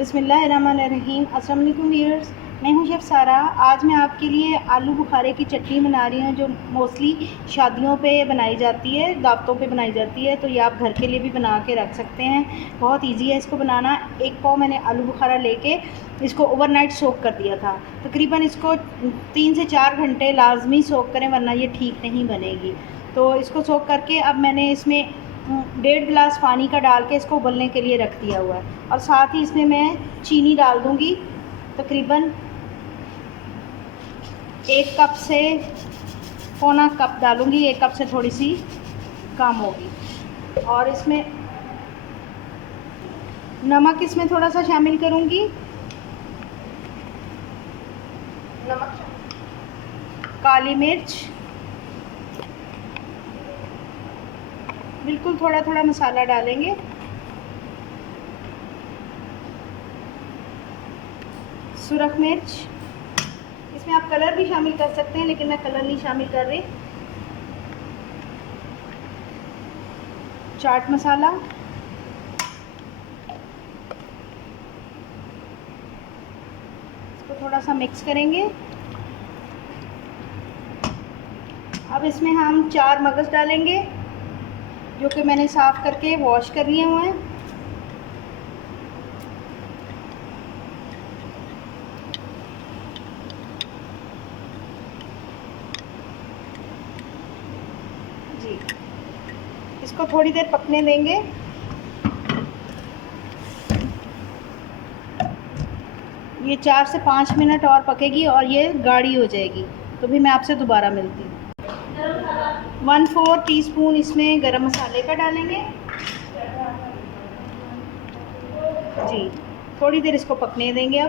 बिस्मिल्लाहिर्रहमानिर्रहीम। अस्सलाम वालेकुम व्यूअर्स, मैं हूं शेफ़ सारा। आज मैं आपके लिए आलू बुखारे की चटनी बना रही हूं जो मोस्टली शादियों पे बनाई जाती है, दावतों पे बनाई जाती है। तो ये आप घर के लिए भी बना के रख सकते हैं, बहुत इजी है इसको बनाना। एक पाव मैंने आलू बुखारा लेके इसको ओवरनाइट सोक कर दिया था। तकरीबन इसको 3 से 4 घंटे लाजमी सोक करें, वरना ये ठीक नहीं बनेगी। तो इसको सोक करके अब मैंने इसमें 1.5 गिलास पानी का डाल के इसको उबलने के लिए रख दिया हुआ है। और साथ ही इसमें मैं चीनी डाल दूँगी, तकरीबन 1 कप से पौना कप डालूँगी, 1 कप से थोड़ी सी कम होगी। और इसमें नमक इसमें थोड़ा सा शामिल करूँगी, नमक, काली मिर्च, बिल्कुल थोड़ा थोड़ा मसाला डालेंगे, सुरख मिर्च, इसमें आप कलर भी शामिल कर सकते हैं लेकिन मैं कलर नहीं शामिल कर रही, चाट मसाला, इसको थोड़ा सा मिक्स करेंगे। अब इसमें हम 4 मगज़ डालेंगे जो कि मैंने साफ़ करके वॉश कर लिए हुए हैं। जी, इसको थोड़ी देर पकने देंगे। ये 4 से 5 मिनट और पकेगी और ये गाढ़ी हो जाएगी, तो भी मैं आपसे दोबारा मिलती हूँ। 1/4 टीस्पून इसमें गरम मसाले का डालेंगे। जी, थोड़ी देर इसको पकने देंगे।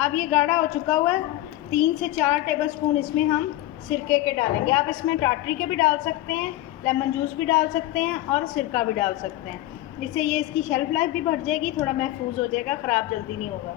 अब ये गाढ़ा हो चुका हुआ है। 3 से 4 टेबलस्पून इसमें हम सिरके के डालेंगे। आप इसमें टाटरी के भी डाल सकते हैं, लेमन जूस भी डाल सकते हैं और सिरका भी डाल सकते हैं। इससे ये इसकी शेल्फ़ लाइफ भी बढ़ जाएगी, थोड़ा महफूज हो जाएगा, ख़राब जल्दी नहीं होगा।